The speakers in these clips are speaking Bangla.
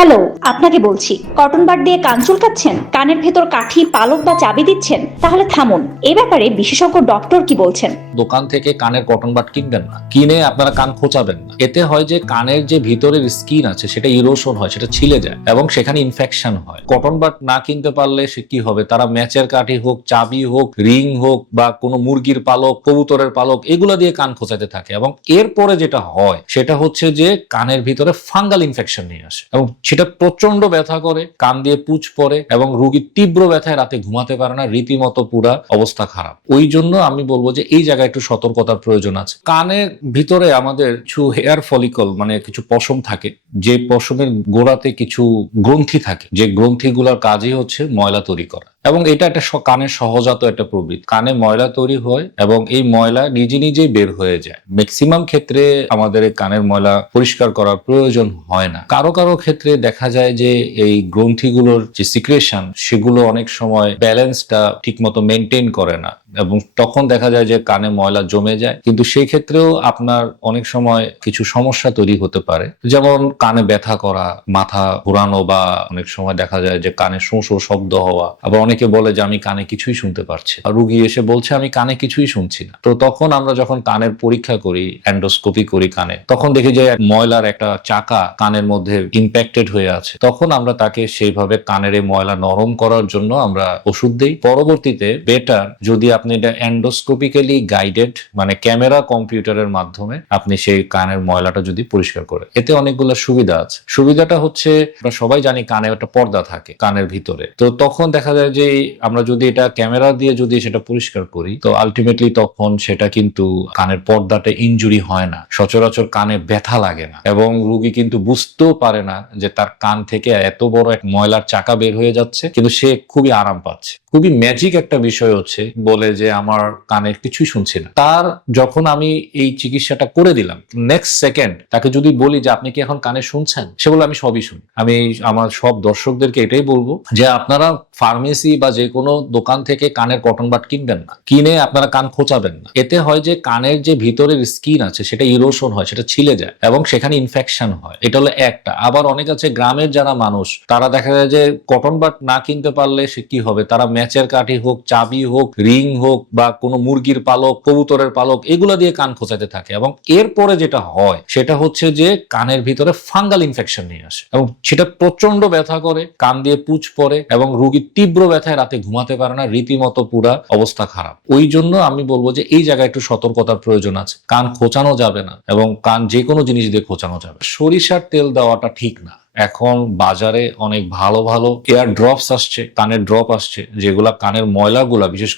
হ্যালো, আপনাকে বলছি, কটন বাড দিয়ে কান চুলকাচ্ছেন, কানের ভেতর কাঠি, পালক বা চাবি দিচ্ছেন, তাহলে থামুন। এ ব্যাপারে বিশেষজ্ঞ ডক্টর কি বলছেন? দোকান থেকে কানের কটন বাড কিনবেন না, কিনে আপনারা কান খোঁচাবেন না। এতে হয় যে কানের যে ভিতরের স্কিন আছে সেটা ইরোশন হয়, সেটা ছিলে যায় এবং সেখানে ইনফেকশন হয়। কটন বাড না কিনতে পারলে সে কি হবে, তারা ম্যাচের কাঠি হোক, চাবি হোক, রিং হোক বা কোনো মুরগির পালক, কবুতরের পালক, এগুলো দিয়ে কান খোঁচাতে থাকে এবং এরপরে যেটা হয় সেটা হচ্ছে যে কানের ভিতরে ফাঙ্গাল ইনফেকশন নিয়ে আসে এবং সেটা প্রচন্ড ব্যথা করে, কান দিয়ে পুঁজ পড়ে এবং রোগী তীব্র ব্যথায় রাতে ঘুমাতে পারে না, রীতিমতো পুরা অবস্থা খারাপ। ওই জন্য আমি বলবো যে এই জায়গায় একটু সতর্কতার প্রয়োজন আছে। কানের ভিতরে আমাদের কিছু হেয়ার ফলিকল মানে কিছু পশম থাকে, যে পশমের গোড়াতে কিছু গ্রন্থি থাকে, যে গ্রন্থিগুলোর কাজই হচ্ছে ময়লা তৈরি করা এবং এটা একটা কানের সহজাত একটা প্রবৃত্তি। কানে ময়লা তৈরি হয় এবং এই ময়লা নিজে নিজেই বের হয়ে যায়। ম্যাক্সিমাম ক্ষেত্রে আমাদের এই কানের ময়লা পরিষ্কার করার প্রয়োজন হয় না। কারো কারো ক্ষেত্রে দেখা যায় যে এই গ্রন্থিগুলোর যে সিক্রেশন সেগুলো অনেক সময় ব্যালেন্সটা ঠিকমতো মেনটেন করে না এবং তখন দেখা যায় যে কানে ময়লা জমে যায়। কিন্তু সেই ক্ষেত্রেও আপনার অনেক সময় কিছু সমস্যা তৈরি হতে পারে, যেমন কানে ব্যথা করা, মাথা ঘোরানো বা অনেক সময় দেখা যায় যে কানে শোঁ শোঁ শব্দ হওয়া। আবার অনেকে বলে যে আমি কানে কিছুই শুনতে পারছি, আর রুগী এসে বলছে আমি কানে কিছুই শুনছি না। তো তখন আমরা যখন কানের পরীক্ষা করি, এন্ডোস্কোপি করি কানে, তখন দেখি যে ময়লার একটা চাকা কানের মধ্যে ইম্প্যাক্টেড হয়ে আছে। তখন আমরা তাকে সেইভাবে কানের এই ময়লা নরম করার জন্য আমরা ওষুধ দিই। পরবর্তীতে বেটার যদি আপনি এটা এন্ডোস্কোপিক্যালি গাইডেড মানে ক্যামেরা কম্পিউটারের মাধ্যমে আপনি সেই কানের ময়লাটা যদি পরিষ্কার করে, এতে অনেকগুলো সুবিধা আছে। সুবিধাটা হচ্ছে আমরা সবাই জানি কানে একটা পর্দা থাকে কানের ভিতরে, তো তখন দেখা যায় যে আমরা যদি এটা ক্যামেরা দিয়ে যদি সেটা পরিষ্কার করি, তো আলটিমেটলি তখন সেটা কিন্তু কানের পর্দাটা ইনজুরি হয় না, সচরাচর কানে ব্যথা লাগে না এবং রোগী কিন্তু বুঝতেও পারে না যে তার কান থেকে এত বড় এক ময়লার চাকা বের হয়ে যাচ্ছে, কিন্তু সে খুবই আরাম পাচ্ছে। খুবই ম্যাজিক একটা বিষয় হচ্ছে বলে যে আমার কানে কিছুই শুনছি না। তার যখন আমি এই চিকিৎসাটা করে দিলাম, নেক্সট সেকেন্ড তাকে যদি বলি যে আপনি কি এখন কানে শুনছেন, সে বলে আমি সবই শুনি। আমি আমার সব দর্শকদেরকে এটাই বলবো যে আপনারা ফার্মেসি বা যে কোনো দোকান থেকে কানের কটন বাড কিনবেন না, কিনে আপনারা কান খোঁচাবেন না। এতে হয় যে কানের যে ভিতরের স্কিন আছে সেটা ইরোশন হয়, সেটা ছিলে যায় এবং সেখানে ইনফেকশন হয়। এটা হলো একটা। আবার অনেক আছে গ্রামের যারা মানুষ, তারা দেখা যায় যে কটন বাড না কিনতে পারলে সে কি হবে, তারা ম্যাচের কাঠি হোক, চাবি হোক, রিং হোক বা কোনো মুরগির পালক, কবুতরের পালক, এগুলো দিয়ে কান খোঁচাতে থাকে এবং এরপরে যেটা হয় সেটা হচ্ছে যে কানের ভিতরে ফাঙ্গাল ইনফেকশন নিয়ে আসে এবং সেটা প্রচন্ড ব্যথা করে, কান দিয়ে পুঁজ পড়ে এবং রোগী তীব্র ব্যথায় রাতে ঘুমাতে পারে না, রীতিমতো পুরা অবস্থা খারাপ। ওই জন্য আমি বলবো যে এই জায়গায় একটু সতর্কতার প্রয়োজন আছে। কান খোঁচানো যাবে না এবং কান যে কোনো জিনিস দিয়ে খোঁচানো যাবে। সরিষার তেল দেওয়াটা ঠিক না। এখন বাজারে অনেক ভালো ভালো এয়ার ড্রপস আসছে, কানের ড্রপ আসছে, যেগুলা কানের ময়লাগুলা বিশেষ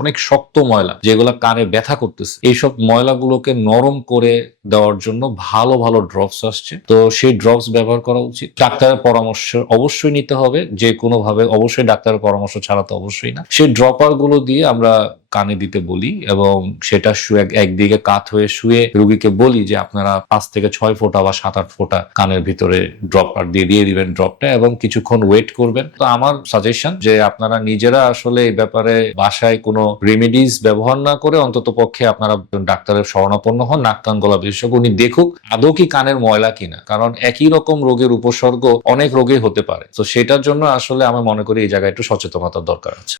অনেক শক্ত ময়লা যেগুলা কানে ব্যথা করতেছে, এইসব ময়লাগুলোকে নরম করে দেওয়ার জন্য ভালো ভালো ড্রপস আসছে। তো সেই ড্রপস ব্যবহার করা উচিত। ডাক্তারের পরামর্শ অবশ্যই নিতে হবে, যে কোনো ভাবে অবশ্যই ডাক্তারের পরামর্শ ছাড়া তো অবশ্যই না। সেই ড্রপার গুলো দিয়ে আমরা কানে দিতে বলি এবং সেটা একদিকে কাত হয়ে শুয়ে রোগীকে বলি যে আপনারা 5 থেকে 6 ফোঁটা বা 7-8 ফোঁটা কানের ভিতরে ড্রপার দিয়ে দিবেন ড্রপটা এবং কিছুক্ষণ ওয়েট করবেন। তো আমার সাজেশন যে আপনারা নিজেরা আসলে এই ব্যাপারে বাসায় কোনো রেমেডিজ ব্যবহার না করে অন্তত পক্ষে আপনারা ডাক্তারের শরণাপন্ন হন। নাক কান গলা বিশেষজ্ঞ উনি দেখুক আদৌ কি কানের ময়লা কিনা, কারণ একই রকম রোগের উপসর্গ অনেক রোগে হতে পারে। তো সেটার জন্য আসলে আমি মনে করি এই জায়গায় একটু সচেতনতার দরকার আছে।